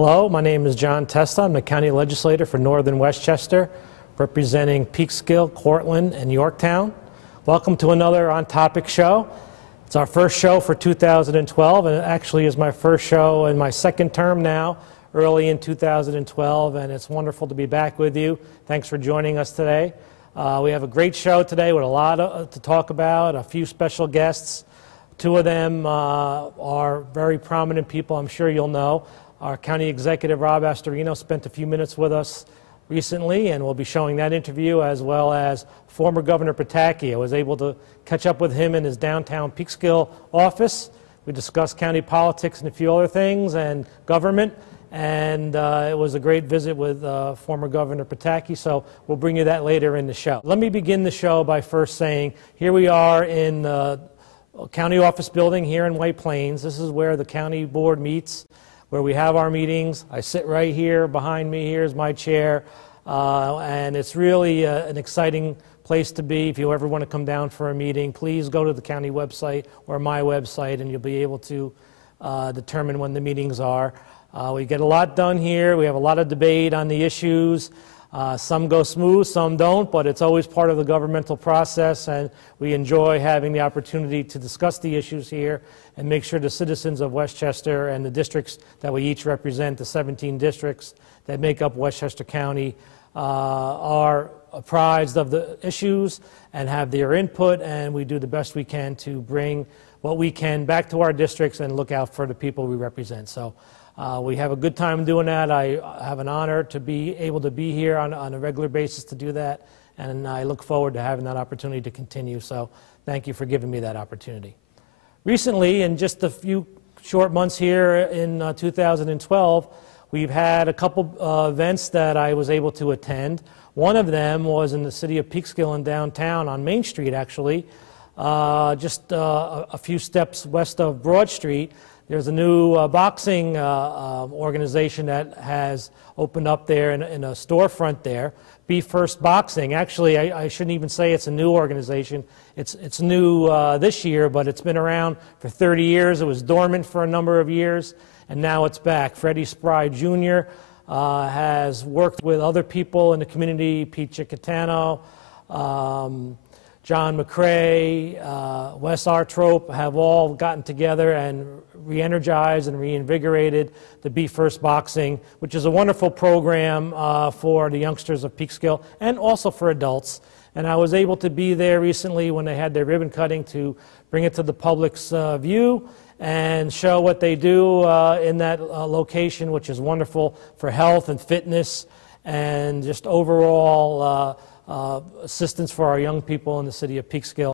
Hello, my name is John Testa. I'm the County Legislator for Northern Westchester, representing Peekskill, Cortlandt and Yorktown. Welcome to another On Topic show. It's our first show for 2012, and it actually is my first show in my second term now, early in 2012, and it's wonderful to be back with you. Thanks for joining us today. We have a great show today with a lot to talk about, a few special guests. Two of them are very prominent people I'm sure you'll know. Our County Executive, Rob Astorino, spent a few minutes with us recently, and we'll be showing that interview, as well as former Governor Pataki. I was able to catch up with him in his downtown Peekskill office. We discussed county politics and a few other things, and government, and it was a great visit with former Governor Pataki, so we'll bring you that later in the show. Let me begin the show by first saying, here we are in the County Office Building here in White Plains. This is where the county board meets, where we have our meetings. I sit right here. Behind me here is my chair, and it's really an exciting place to be. If you ever want to come down for a meeting, please go to the county website or my website, and you'll be able to determine when the meetings are. We get a lot done here. We have a lot of debate on the issues. Some go smooth, some don't, but it's always part of the governmental process, and we enjoy having the opportunity to discuss the issues here and make sure the citizens of Westchester and the districts that we each represent, the 17 districts that make up Westchester County, are apprised of the issues and have their input, and we do the best we can to bring what we can back to our districts and look out for the people we represent. So we have a good time doing that. I have an honor to be able to be here on a regular basis to do that, and I look forward to having that opportunity to continue. So thank you for giving me that opportunity. Recently, in just a few short months here in 2012, we've had a couple events that I was able to attend. One of them was in the city of Peekskill in downtown on Main Street, actually, just a few steps west of Broad Street. There's a new boxing organization that has opened up there in a storefront there, Be First Boxing. Actually, I shouldn't even say it's a new organization. It's new this year, but it's been around for 30 years. It was dormant for a number of years, and now it's back. Freddie Spry Jr. Has worked with other people in the community, Pete Chicatano, John McCrae, Wes Artrope, have all gotten together and re-energized and reinvigorated the Be First Boxing, which is a wonderful program for the youngsters of Peekskill and also for adults. And I was able to be there recently when they had their ribbon cutting to bring it to the public's view and show what they do in that location, which is wonderful for health and fitness and just overall assistance for our young people in the city of Peekskill.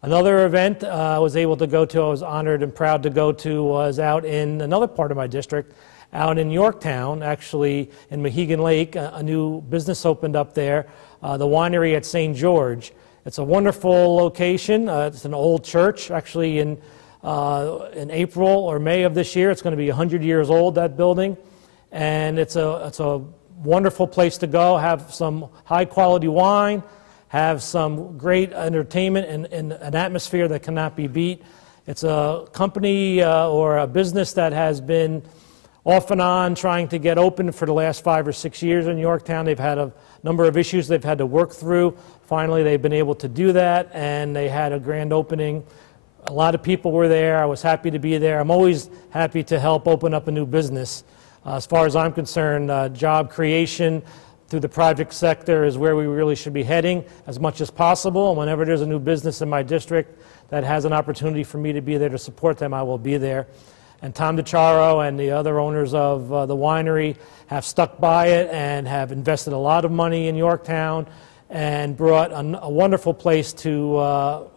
Another event I was able to go to, I was honored and proud to go to, was out in another part of my district, out in Yorktown, actually in Mohegan Lake. A new business opened up there, the winery at St. George. It's a wonderful location. It's an old church. Actually, in April or May of this year, it's going to be 100 years old, that building. And it's a wonderful place to go, have some high-quality wine, have some great entertainment and an atmosphere that cannot be beat. It's a company or a business that has been off and on trying to get open for the last 5 or 6 years in Yorktown. They've had a number of issues they've had to work through. Finally, they've been able to do that, and they had a grand opening. A lot of people were there. I was happy to be there. I'm always happy to help open up a new business. As far as I'm concerned, job creation through the private sector is where we really should be heading as much as possible. And whenever there's a new business in my district that has an opportunity for me to be there to support them, I will be there. And Tom DeCharo and the other owners of the winery have stuck by it and have invested a lot of money in Yorktown and brought a wonderful place to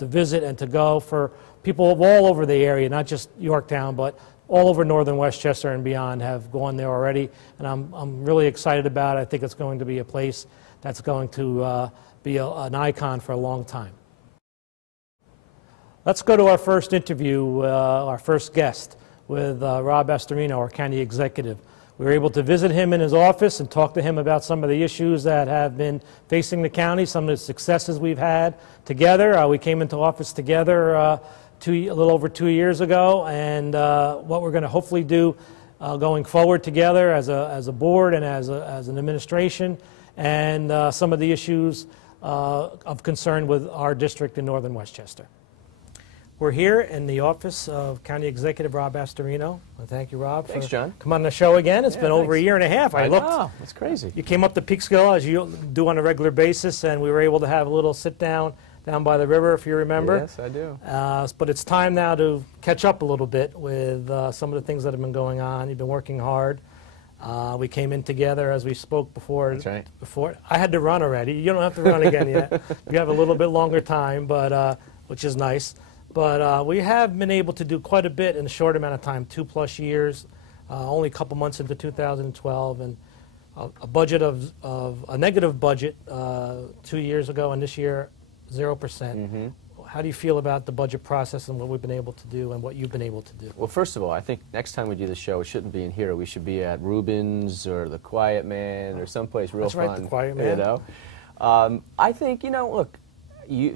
visit and to go for people all over the area, not just Yorktown, but all over northern Westchester and beyond have gone there already, and I'm really excited about it. I think it's going to be a place that's going to be an icon for a long time. Let's go to our first interview, our first guest, with Rob Astorino, our county executive. We were able to visit him in his office and talk to him about some of the issues that have been facing the county, some of the successes we've had together. We came into office together a little over 2 years ago, and what we're going to hopefully do going forward together as a board and as an administration, and some of the issues of concern with our district in northern Westchester. We're here in the office of County Executive Rob Astorino. And thank you, Rob, Thanks, John. Come on the show again. It's been over a year and a half. I know. It's crazy. You came up to Peekskill, as you do on a regular basis, and we were able to have a little sit-down down by the river, if you remember. Yes, I do. But it's time now to catch up a little bit with some of the things that have been going on. You've been working hard. We came in together, as we spoke before. That's right. I had to run already. You don't have to run again yet. You have a little bit longer time, but which is nice. But we have been able to do quite a bit in a short amount of time, 2+ years, only a couple months into 2012, and a budget of a negative budget 2 years ago, and this year 0%. Mm-hmm. How do you feel about the budget process and what we've been able to do and what you've been able to do? Well, first of all, I think next time we do the show, it shouldn't be in here. We should be at Rubens or the Quiet Man or someplace real fun. That's right, the Quiet Man. You know, I think, you know, look,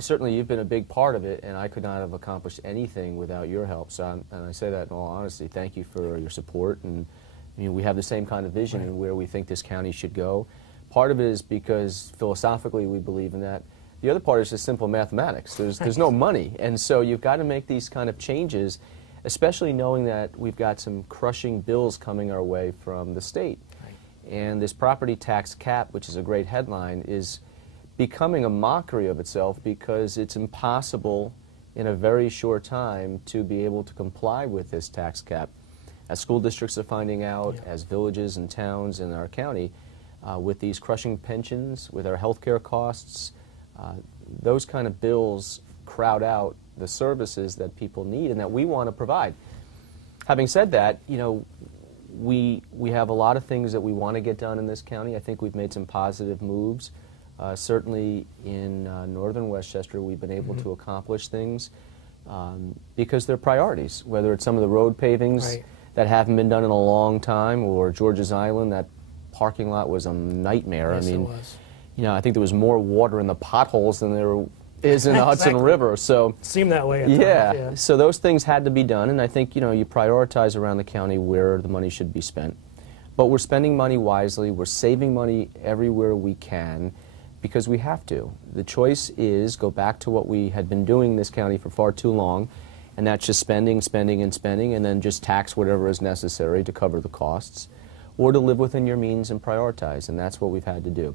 certainly you've been a big part of it, and I could not have accomplished anything without your help. So, and I say that in all honesty. Thank you for your support. And you know, we have the same kind of vision in where we think this county should go. Part of it is because philosophically we believe in that. The other part is just simple mathematics. There's no money, and so you've got to make these kind of changes, especially knowing that we've got some crushing bills coming our way from the state. Right. And this property tax cap, which is a great headline, is becoming a mockery of itself because it's impossible in a very short time to be able to comply with this tax cap. As school districts are finding out, as villages and towns in our county, with these crushing pensions, with our health care costs, those kind of bills crowd out the services that people need and that we want to provide. Having said that, you know, we have a lot of things that we want to get done in this county. I think we've made some positive moves. Certainly in northern Westchester, we've been able to accomplish things because they're priorities, whether it's some of the road pavings that haven't been done in a long time, or George's Island. That parking lot was a nightmare. Yes, I mean, it was. You know, I think there was more water in the potholes than there is in the Hudson River. So it seemed that way at yeah, times, yeah. So those things had to be done, and I think, you know, you prioritize around the county where the money should be spent. But we're spending money wisely. We're saving money everywhere we can because we have to. The choice is go back to what we had been doing in this county for far too long, and that's just spending, spending, and spending, and then just tax whatever is necessary to cover the costs, or to live within your means and prioritize, and that's what we've had to do.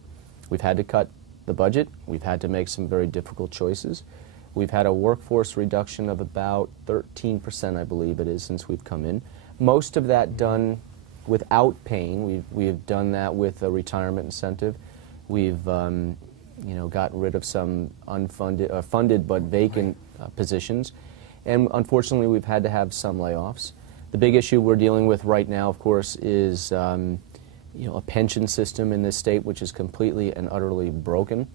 We've had to cut the budget. We've had to make some very difficult choices. We've had a workforce reduction of about 13%, I believe it is, since we've come in. Most of that done without paying. We've done that with a retirement incentive. We've you know, gotten rid of some unfunded, funded but vacant positions. And unfortunately, we've had to have some layoffs. The big issue we're dealing with right now, of course, is you know, a pension system in this state which is completely and utterly broken,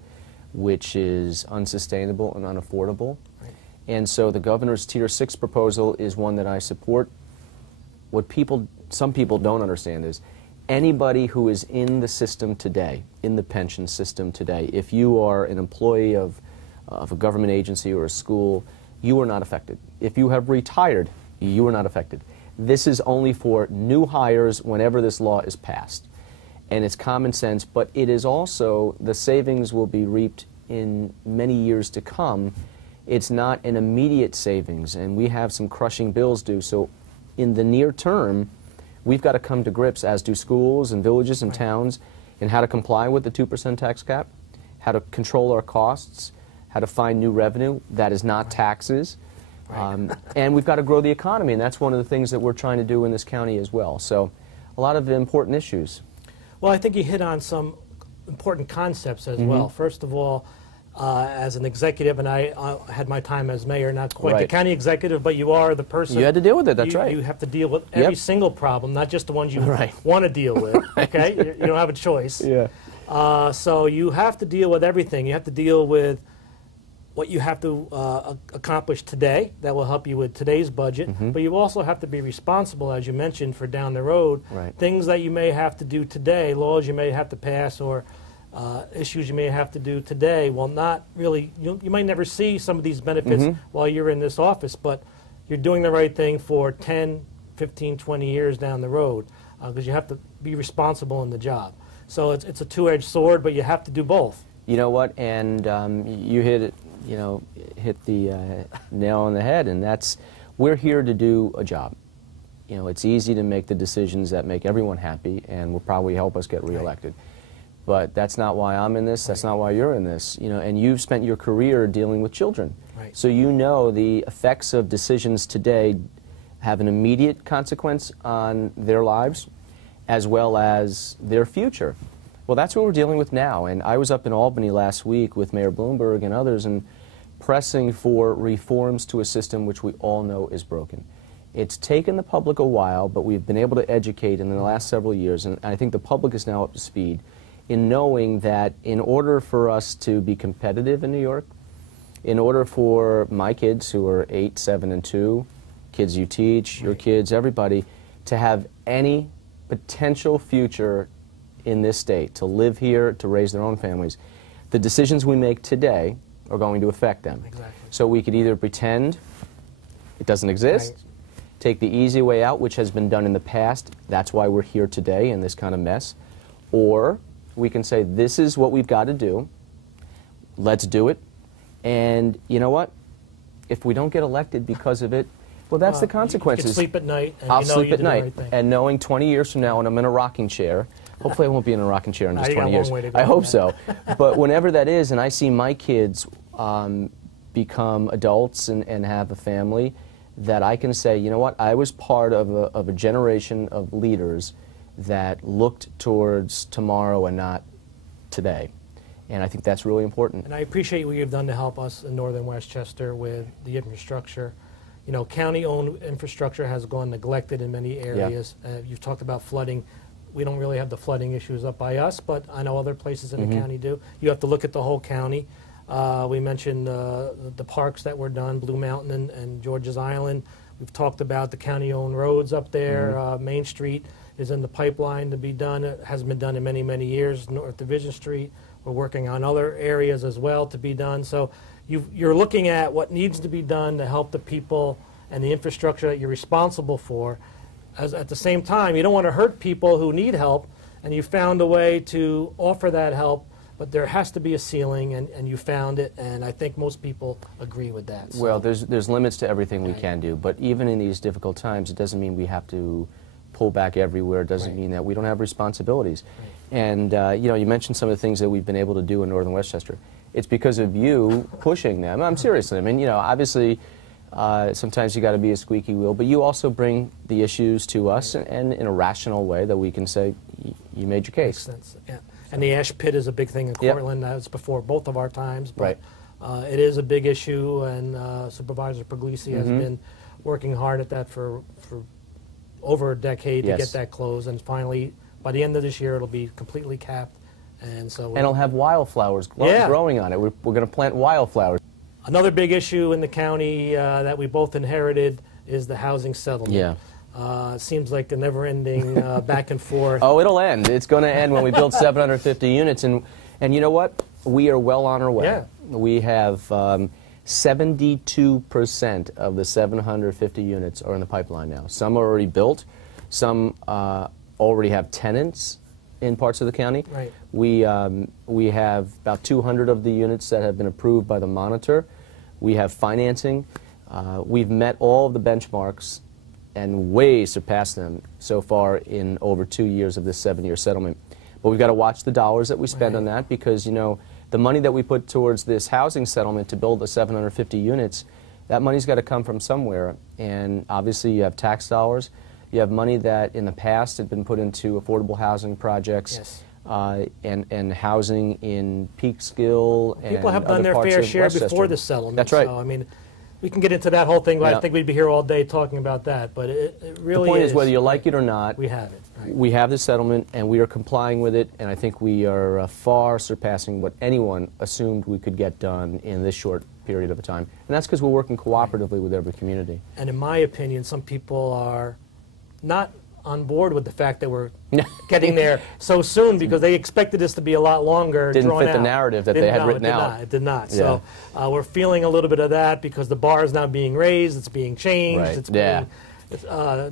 which is unsustainable and unaffordable. Right. And so the governor's Tier 6 proposal is one that I support. What some people don't understand is anybody who is in the system today, in the pension system today, if you are an employee of a government agency or a school, you are not affected. If you have retired, you are not affected. This is only for new hires whenever this law is passed. And it's common sense, but it is also, the savings will be reaped in many years to come. It's not an immediate savings, and we have some crushing bills due. So in the near term, we've got to come to grips, as do schools and villages and towns, in how to comply with the 2% tax cap, how to control our costs, how to find new revenue that is not taxes. And we've got to grow the economy, and that's one of the things that we're trying to do in this county as well. So a lot of important issues. Well, I think you hit on some important concepts as well. First of all, as an executive, and I had my time as mayor, not quite the county executive, but you are the person. You had to deal with it, that's right. You have to deal with every single problem, not just the ones you want to deal with, okay? You don't have a choice. Yeah. So you have to deal with everything. You have to deal with what you have to accomplish today that will help you with today's budget, but you also have to be responsible, as you mentioned, for down the road, things that you may have to do today, laws you may have to pass, or issues you may have to do today. Well, not really, you might never see some of these benefits while you're in this office, but you're doing the right thing for 10, 15, 20 years down the road, because you have to be responsible in the job. So it's a two-edged sword, but you have to do both. You know what? And you hit it. Hit the nail on the head, and that's, we're here to do a job. It's easy to make the decisions that make everyone happy and will probably help us get reelected. Right. But that's not why I'm in this, that's not why you're in this, and you've spent your career dealing with children. Right. So you know the effects of decisions today have an immediate consequence on their lives as well as their future. Well, that's what we're dealing with now, and I was up in Albany last week with Mayor Bloomberg and others and pressing for reforms to a system which we all know is broken. It's taken the public a while, but we've been able to educate in the last several years, and I think the public is now up to speed in knowing that in order for us to be competitive in New York, in order for my kids who are 8, 7, and 2, kids you teach, your kids, everybody, to have any potential future in this state, to live here, to raise their own families, the decisions we make today are going to affect them. Exactly. So we could either pretend it doesn't exist, take the easy way out, which has been done in the past, that's why we're here today in this kind of mess, or we can say this is what we've got to do, let's do it, and you know what? If we don't get elected because of it, well, that's the consequences. You can sleep at night, and I'll you know sleep you at did the night, right thing. and knowing 20 years from now when I'm in a rocking chair, hopefully I won't be in a rocking chair in just 20 years. I hope so. But whenever that is, and I see my kids become adults and have a family, that I can say, you know what, I was part of a generation of leaders that looked towards tomorrow and not today. And I think that's really important. And I appreciate what you've done to help us in northern Westchester with the infrastructure. County-owned infrastructure has gone neglected in many areas. Yeah. You've talked about flooding. We don't really have the flooding issues up by us, but I know other places in the county do. You have to look at the whole county. We mentioned the parks that were done, Blue Mountain and George's Island. We've talked about the county-owned roads up there. Main Street is in the pipeline to be done. It hasn't been done in many, many years. North Division Street, we're working on other areas as well to be done. So you're looking at what needs to be done to help the people and the infrastructure that you're responsible for. At the same time, you don't want to hurt people who need help, and you found a way to offer that help, but there has to be a ceiling, and you found it, and I think most people agree with that. So. Well, there's limits to everything we can do, but even in these difficult times, it doesn't mean we have to pull back everywhere. It doesn't mean that we don't have responsibilities. And you mentioned some of the things that we've been able to do in northern Westchester. It's because of you pushing them. I'm seriously. I mean, obviously, sometimes you got to be a squeaky wheel, but you also bring the issues to us, and in a rational way that we can say, you made your case. Makes sense. Yeah. And the ash pit is a big thing in Cortland. That was before both of our times, but it is a big issue, and Supervisor Puglisi has been working hard at that for over a decade to get that closed, and finally, by the end of this year, it'll be completely capped. And so it'll have wildflowers growing on it. We're going to plant wildflowers. Another big issue in the county that we both inherited is the housing settlement. Yeah. It seems like a never-ending back and forth. Oh, it'll end. It's going to end when we build 750 units. And you know what? We are well on our way. Yeah. We have 72% of the 750 units are in the pipeline now. Some are already built. Some already have tenants in parts of the county. Right. We have about 200 of the units that have been approved by the monitor. We have financing. We've met all of the benchmarks and way surpassed them so far in over 2 years of this 7-year settlement. But we've got to watch the dollars that we spend on that, because the money that we put towards this housing settlement to build the 750 units, that money's got to come from somewhere. And obviously you have tax dollars. You have money that in the past had been put into affordable housing projects, and housing in Peekskill and people have done their fair share before the settlement. That's right. So, I mean, we can get into that whole thing, but I think we'd be here all day talking about that. But it really the point is, whether you like it or not, we have it. Right. We have the settlement, and we are complying with it, and I think we are far surpassing what anyone assumed we could get done in this short period of time. And that's because we're working cooperatively with every community. And in my opinion, some people are not on board with the fact that we're getting there so soon, because they expected this to be a lot longer. Didn't fit out. the narrative that they had written out. It did not. Yeah. So we're feeling a little bit of that, because the bar is now being raised, it's being changed, it's being,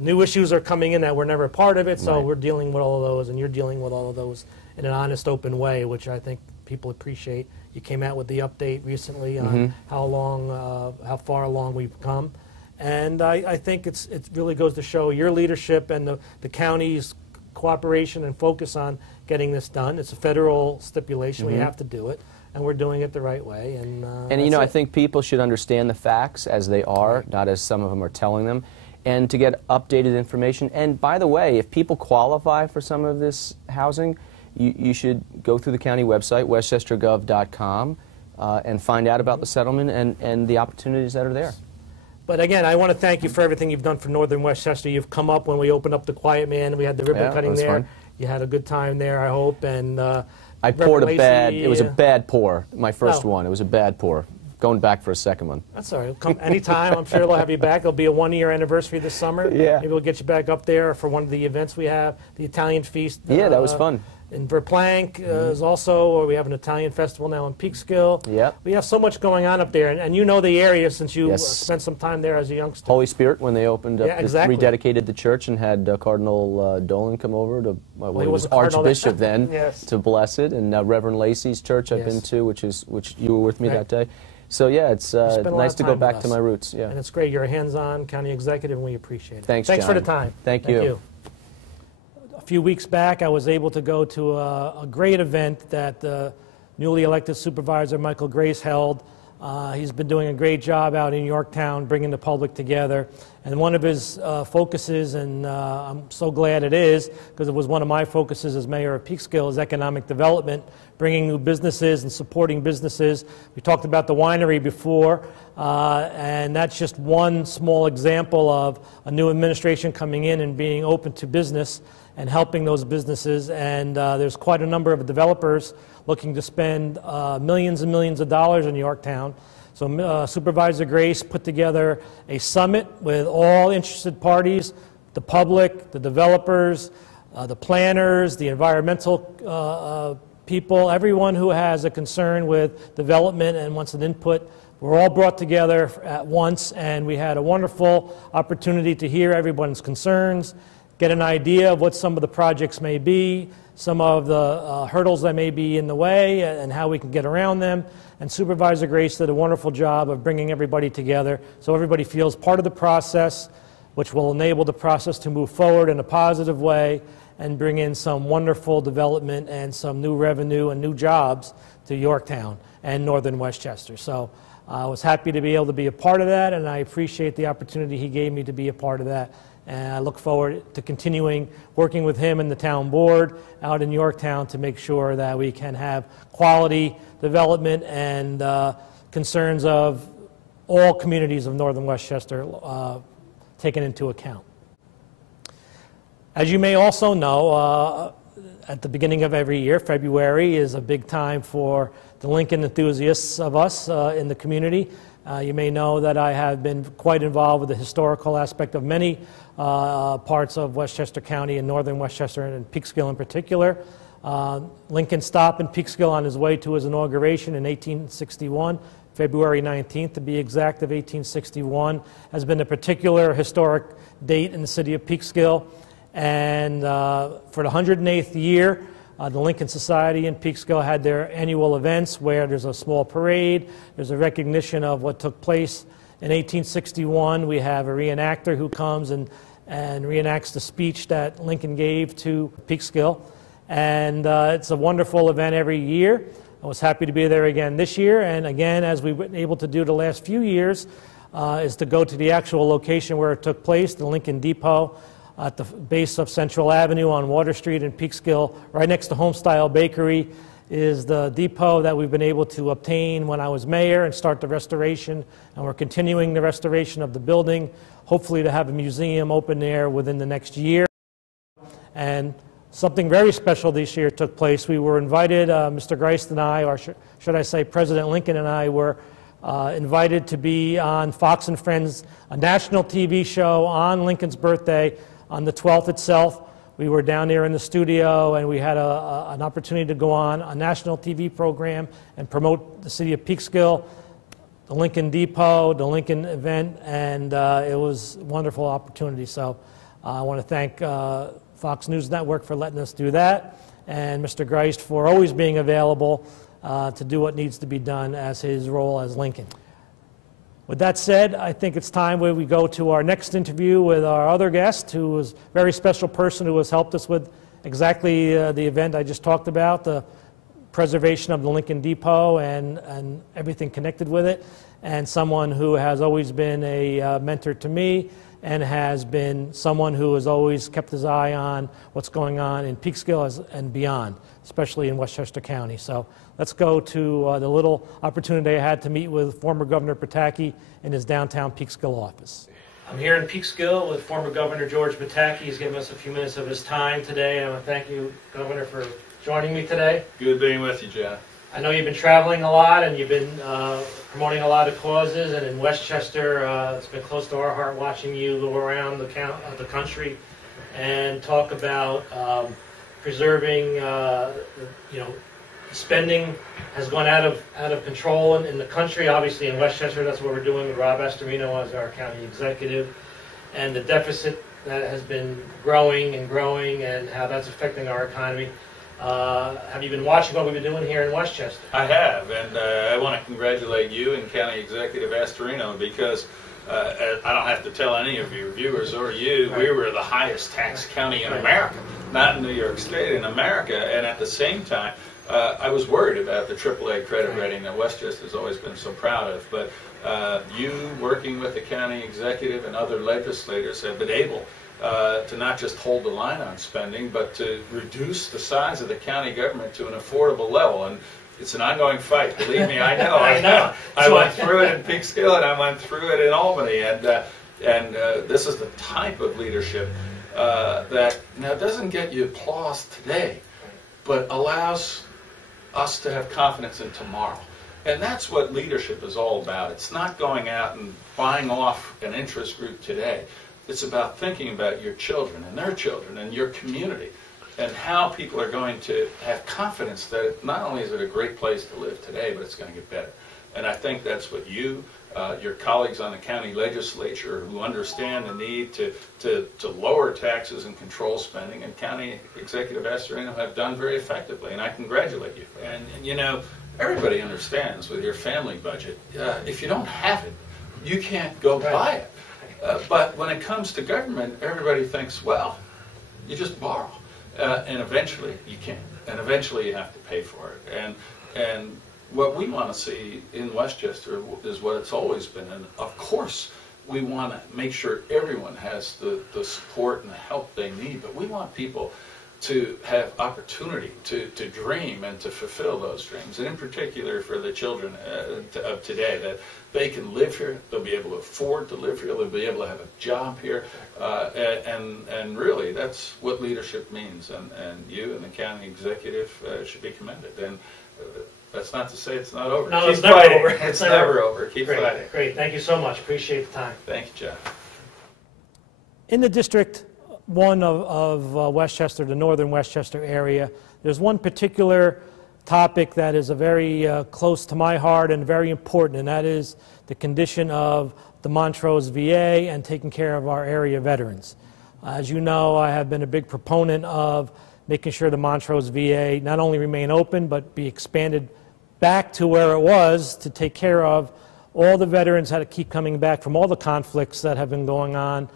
New issues are coming in that were never part of it, so we're dealing with all of those, and you're dealing with all of those in an honest, open way, which I think people appreciate. You came out with the update recently on how far along we've come, and I think it really goes to show your leadership and the county's cooperation and focus on getting this done. It's a federal stipulation; we have to do it, and we're doing it the right way. And you know, I think people should understand the facts as they are, not as some of them are telling them, and to get updated information. And by the way, if people qualify for some of this housing, you should go through the county website, westchestergov.com, and find out about the settlement and the opportunities that are there. But again, I want to thank you for everything you've done for Northern Westchester. You've come up when we opened up the Quiet Man. We had the ribbon cutting there. Fun. You had a good time there, I hope. And I poured it was a bad pour, my first one. It was a bad pour. Going back for a second one. That's all right. Come anytime. I'm sure they'll have you back. It'll be a one-year anniversary this summer. Yeah. Maybe we'll get you back up there for one of the events we have, the Italian Feast. Yeah, that was fun. In Verplank is also, or we have an Italian festival now in Peekskill. Yep. We have so much going on up there, and you know the area since you spent some time there as a youngster. Holy Spirit, when they opened up, rededicated the church and had Cardinal Dolan come over to, well, he was Archbishop then, to bless it, and Reverend Lacey's church I've been to, which you were with me that day. So yeah, it's nice to go back to my roots. Yeah. And it's great. You're a hands-on county executive, and we appreciate it. Thanks, Thanks John. for the time. Thank you. A few weeks back, I was able to go to a great event that newly elected Supervisor Michael Grace held. He's been doing a great job out in Yorktown, bringing the public together. And one of his focuses, and I'm so glad it is, because it was one of my focuses as mayor of Peekskill, is economic development, bringing new businesses and supporting businesses. We talked about the winery before, and that's just one small example of a new administration coming in and being open to business and helping those businesses. And there's quite a number of developers looking to spend millions and millions of dollars in Yorktown. So Supervisor Grace put together a summit with all interested parties, the public, the developers, the planners, the environmental people, everyone who has a concern with development and wants an input. We're all brought together at once, and we had a wonderful opportunity to hear everyone's concerns, get an idea of what some of the projects may be, some of the hurdles that may be in the way, and how we can get around them. And Supervisor Grace did a wonderful job of bringing everybody together so everybody feels part of the process, which will enable the process to move forward in a positive way and bring in some wonderful development and some new revenue and new jobs to Yorktown and Northern Westchester. So I was happy to be able to be a part of that, and I appreciate the opportunity he gave me to be a part of that. And I look forward to continuing working with him and the town board out in Yorktown to make sure that we can have quality development and concerns of all communities of Northern Westchester taken into account. As you may also know, at the beginning of every year, February is a big time for the Lincoln enthusiasts of us in the community. You may know that I have been quite involved with the historical aspect of many parts of Westchester County and Northern Westchester and Peekskill in particular. Lincoln stopped in Peekskill on his way to his inauguration in 1861. February 19th, to be exact, of 1861, has been a particular historic date in the city of Peekskill. And for the 108th year, the Lincoln Society in Peekskill had their annual events where there's a small parade, there's a recognition of what took place in 1861. We have a reenactor who comes and reenacts the speech that Lincoln gave to Peekskill. And it's a wonderful event every year. I was happy to be there again this year, and again, as we've been able to do the last few years, is to go to the actual location where it took place, the Lincoln Depot, at the base of Central Avenue on Water Street in Peekskill. Right next to Homestyle Bakery is the depot that we've been able to obtain when I was mayor and start the restoration, and we're continuing the restoration of the building, hopefully to have a museum open there within the next year. And something very special this year took place. We were invited, Mr. Geist and I, or should I say President Lincoln and I, were invited to be on Fox and Friends, a national TV show on Lincoln's birthday on the 12th itself. We were down there in the studio, and we had an opportunity to go on a national TV program and promote the city of Peekskill. the Lincoln Depot, the Lincoln event, and it was a wonderful opportunity. So I want to thank Fox News Network for letting us do that, and Mr. Geist for always being available to do what needs to be done as his role as Lincoln. With that said, I think it's time where we go to our next interview with our other guest, who is a very special person who has helped us with exactly the event I just talked about, the preservation of the Lincoln Depot and everything connected with it, and someone who has always been a mentor to me and has been someone who has always kept his eye on what's going on in Peekskill and beyond, especially in Westchester County. So let's go to the little opportunity I had to meet with former Governor Pataki in his downtown Peekskill office. I'm here in Peekskill with former Governor George Pataki. He's given us a few minutes of his time today, and I want to thank you, Governor, for joining me today. Good being with you, John. I know you've been traveling a lot, and you've been promoting a lot of causes, and in Westchester, it's been close to our heart watching you go around the country and talk about preserving, spending has gone out of control in the country. Obviously in Westchester, that's what we're doing with Rob Astorino as our county executive, and the deficit that has been growing and how that's affecting our economy. Have you been watching what we've been doing here in Westchester? I have, and I want to congratulate you and County Executive Astorino because I don't have to tell any of your viewers or you, we were the highest tax county in America, not in New York State, in America, and at the same time, I was worried about the AAA credit rating that Westchester has always been so proud of, but you working with the county executive and other legislators have been able to not just hold the line on spending, but to reduce the size of the county government to an affordable level. And it's an ongoing fight. Believe me, I know. I know. I went through it in Peekskill, and I went through it in Albany. And this is the type of leadership that now doesn't get you applause today, but allows us to have confidence in tomorrow. And that's what leadership is all about. It's not going out and buying off an interest group today. It's about thinking about your children and their children and your community and how people are going to have confidence that not only is it a great place to live today, but it's going to get better. And I think that's what you, your colleagues on the county legislature who understand the need to lower taxes and control spending, and County Executive Astorino have done very effectively, and I congratulate you. And you know, everybody understands with your family budget, if you don't have it, you can't go buy it. But when it comes to government, everybody thinks, well, you just borrow. And eventually you can't. And eventually you have to pay for it. And what we want to see in Westchester is what it's always been. And of course, we want to make sure everyone has the support and the help they need. But we want people to have opportunity to dream and to fulfill those dreams. And in particular for the children of today, that they can live here, they'll be able to afford to live here, they'll be able to have a job here, and really that's what leadership means, and you and the county executive should be commended. And that's not to say it's not over. No, Keep it's never fighting. over. It's never over. Keep fighting. Great, thank you so much. Appreciate the time. Thank you, Jeff. In the District 1 of Westchester, the northern Westchester area, there's one particular topic that is a very close to my heart and very important, and that is the condition of the Montrose VA and taking care of our area veterans. As you know, I have been a big proponent of making sure the Montrose VA not only remain open, but be expanded back to where it was to take care of all the veterans that keep coming back from all the conflicts that have been going on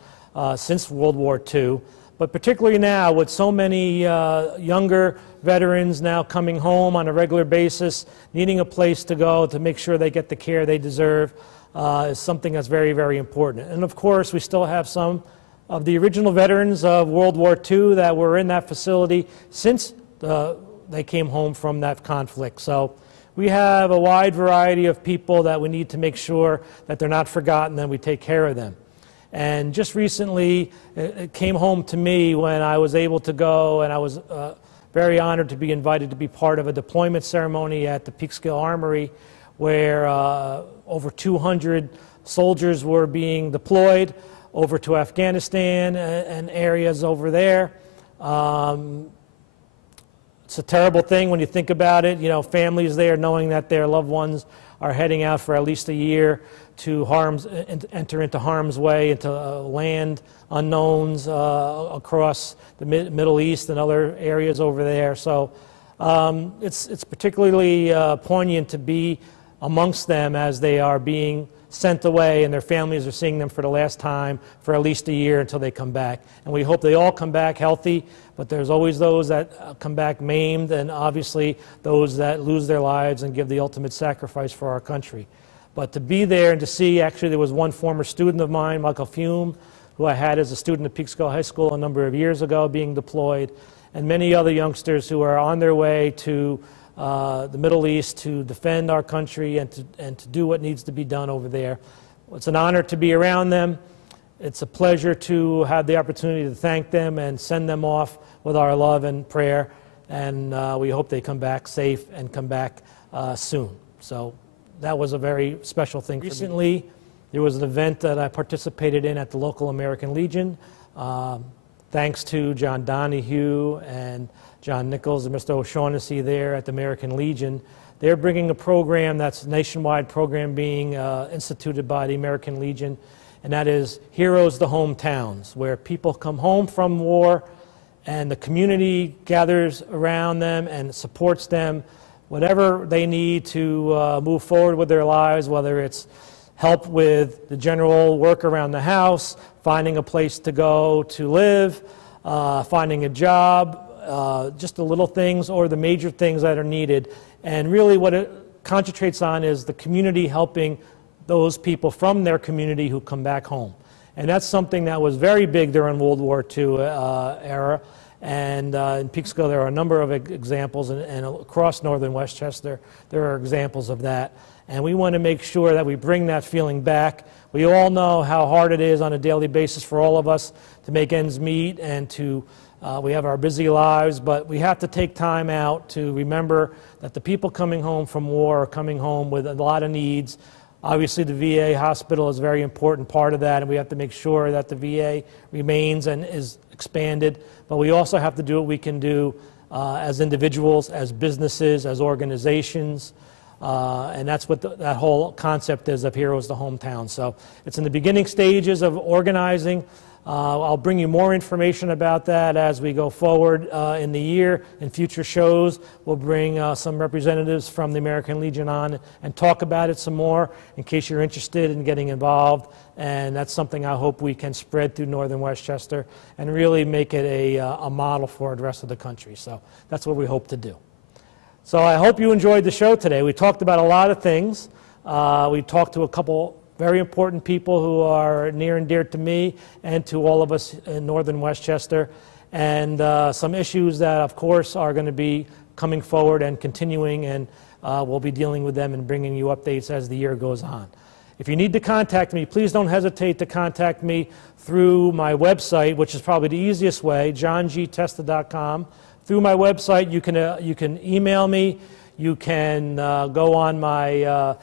since World War II. But particularly now, with so many younger veterans now coming home on a regular basis, needing a place to go to make sure they get the care they deserve is something that's very, very important. And of course, we still have some of the original veterans of World War II that were in that facility since they came home from that conflict. So we have a wide variety of people that we need to make sure that they're not forgotten, that we take care of them. And just recently, it came home to me when I was able to go, and I was very honored to be invited to be part of a deployment ceremony at the Peekskill Armory, where over 200 soldiers were being deployed over to Afghanistan and areas over there. It's a terrible thing when you think about it. You know, families there knowing that their loved ones are heading out for at least a year to enter into harm's way, into land unknowns across the Middle East and other areas over there. So it's particularly poignant to be amongst them as they are being sent away and their families are seeing them for the last time for at least a year until they come back. And we hope they all come back healthy, but there's always those that come back maimed, and obviously those that lose their lives and give the ultimate sacrifice for our country. But to be there and to see, actually there was one former student of mine, Michael Fume, who I had as a student at Peekskill High School a number of years ago being deployed, and many other youngsters who are on their way to the Middle East to defend our country and to do what needs to be done over there. It's an honor to be around them. It's a pleasure to have the opportunity to thank them and send them off with our love and prayer, and we hope they come back safe and come back soon. So that was a very special thing for me. Recently, there was an event that I participated in at the local American Legion. Thanks to John Donahue and John Nichols and Mr. O'Shaughnessy there at the American Legion. They're bringing a program that's a nationwide program being instituted by the American Legion, and that is Heroes to Hometowns, where people come home from war and the community gathers around them and supports them, whatever they need to move forward with their lives, whether it's help with the general work around the house, finding a place to go to live, finding a job, just the little things or the major things that are needed. And really what it concentrates on is the community helping those people from their community who come back home. And that's something that was very big during World War II era. And in Peekskill there are a number of examples, and across northern Westchester there are examples of that. And we want to make sure that we bring that feeling back. We all know how hard it is on a daily basis for all of us to make ends meet, and to we have our busy lives, but we have to take time out to remember that the people coming home from war are coming home with a lot of needs. Obviously, the VA hospital is a very important part of that, and we have to make sure that the VA remains and is expanded. But we also have to do what we can do as individuals, as businesses, as organizations. And that's what that whole concept is of Heroes to Hometown. So it's in the beginning stages of organizing. I'll bring you more information about that as we go forward in the year. In future shows, we'll bring some representatives from the American Legion on and talk about it some more in case you're interested in getting involved. And that's something I hope we can spread through northern Westchester and really make it a model for the rest of the country. So that's what we hope to do. So I hope you enjoyed the show today. We talked about a lot of things. We talked to a couple very important people who are near and dear to me and to all of us in northern Westchester, and some issues that, of course, are going to be coming forward and continuing, and we'll be dealing with them and bringing you updates as the year goes on. If you need to contact me, please don't hesitate to contact me through my website, which is probably the easiest way, johngtesta.com. Through my website, you can email me, you can go on my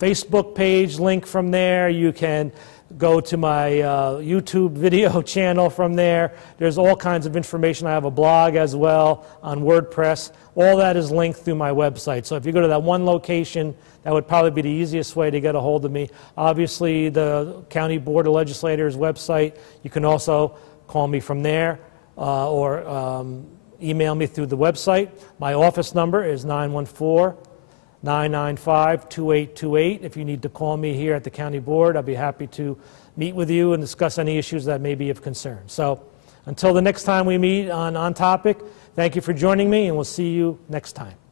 Facebook page, link from there, you can go to my YouTube video channel from there. There's all kinds of information. I have a blog as well on WordPress. All that is linked through my website. So if you go to that one location, that would probably be the easiest way to get a hold of me. Obviously, the County Board of Legislators website, you can also call me from there or email me through the website. My office number is 914-995-2828. If you need to call me here at the County Board, I'll be happy to meet with you and discuss any issues that may be of concern. So until the next time we meet on Topic, thank you for joining me, and we'll see you next time.